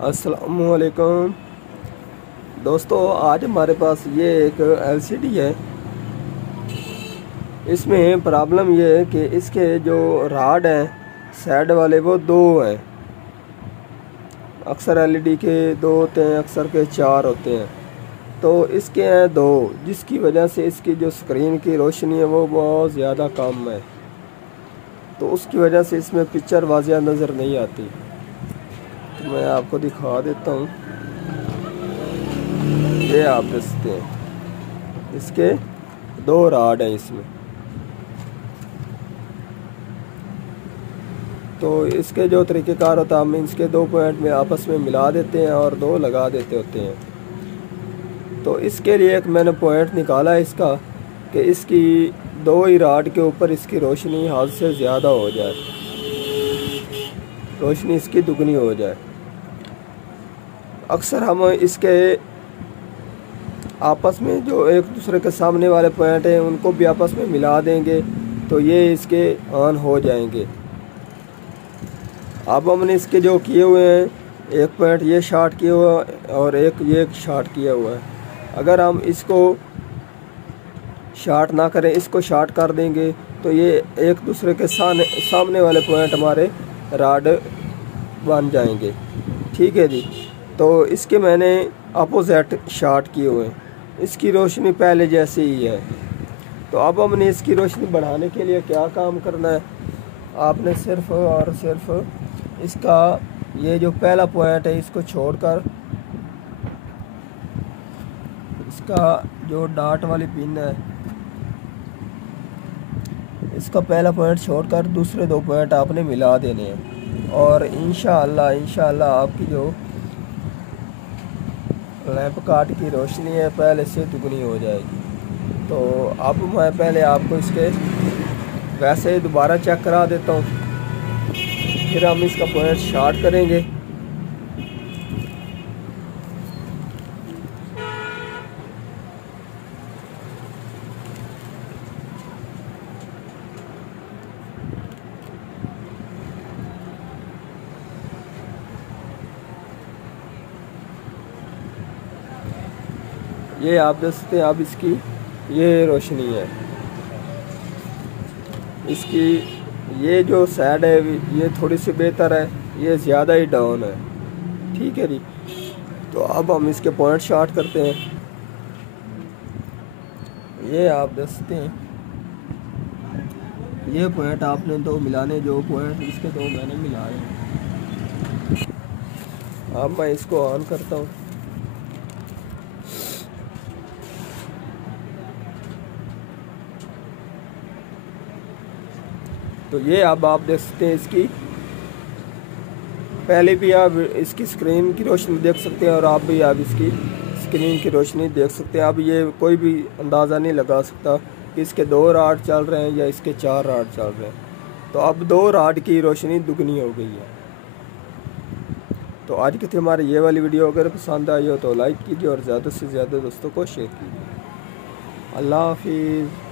अस्सलामुअलैकुम दोस्तों, आज हमारे पास ये एक एलसीडी है। इसमें प्रॉब्लम ये है कि इसके जो राड हैं साइड वाले वो दो हैं। अक्सर एलईडी के दो होते हैं, अक्सर के चार होते हैं, तो इसके हैं दो, जिसकी वजह से इसकी जो स्क्रीन की रोशनी है वो बहुत ज़्यादा कम है। तो उसकी वजह से इसमें पिक्चर वाज़िया नज़र नहीं आती। तो मैं आपको दिखा देता हूँ। ये आप देख सकते हैं, इसके दो राड हैं इसमें। तो इसके जो तरीक़ेकार होता है, हम इसके दो पॉइंट में आपस में मिला देते हैं और दो लगा देते होते हैं। तो इसके लिए एक मैंने पॉइंट निकाला है इसका, कि इसकी दो ही राड के ऊपर इसकी रोशनी हद से ज़्यादा हो जाए, रोशनी इसकी दुगनी हो जाए। अक्सर हम इसके आपस में जो एक दूसरे के सामने वाले पॉइंट हैं उनको भी आपस में मिला देंगे तो ये इसके ऑन हो जाएंगे। अब हमने इसके जो किए हुए हैं, एक पॉइंट ये शॉर्ट किया हुआ है और एक ये शॉर्ट किया हुआ है। अगर हम इसको शॉर्ट ना करें, इसको शॉर्ट कर देंगे तो ये एक दूसरे के सामने वाले पॉइंट हमारे राड बन जाएंगे। ठीक है जी। तो इसके मैंने अपोजिट शॉर्ट किए हुए हैं, इसकी रोशनी पहले जैसे ही है। तो अब हमने इसकी रोशनी बढ़ाने के लिए क्या काम करना है, आपने सिर्फ और सिर्फ इसका ये जो पहला पॉइंट है इसको छोड़कर, इसका जो डॉट वाली पिन है इसका पहला पॉइंट छोड़कर दूसरे दो पॉइंट आपने मिला देने हैं और इंशाअल्लाह आपकी जो लैंप कार्ड की रोशनी है पहले से दुगनी हो जाएगी। तो अब मैं पहले आपको इसके वैसे दोबारा चेक करा देता हूँ, फिर हम इसका पॉइंट शॉर्ट करेंगे। ये आप देख सकते हैं, अब इसकी ये रोशनी है, इसकी ये जो साइड है ये थोड़ी सी बेहतर है, ये ज़्यादा ही डाउन है। ठीक है जी। तो अब हम इसके पॉइंट शॉर्ट करते हैं। ये आप देख सकते हैं, ये पॉइंट आपने दो मिलाने, जो पॉइंट इसके दो मैंने मिलाए हैं। अब मैं इसको ऑन करता हूँ। तो ये अब आप देख सकते हैं, इसकी पहले भी आप इसकी स्क्रीन की रोशनी देख सकते हैं और आप भी आप इसकी स्क्रीन की रोशनी देख सकते हैं। अब ये कोई भी अंदाज़ा नहीं लगा सकता कि इसके दो राड चल रहे हैं या इसके चार राड चल रहे हैं। तो अब दो राड की रोशनी दुगनी हो गई है। तो आज की थी हमारी ये वाली वीडियो, अगर पसंद आई हो तो लाइक कीजिए और ज़्यादा से ज़्यादा दोस्तों को शेयर कीजिए। अल्लाह हाफिज़।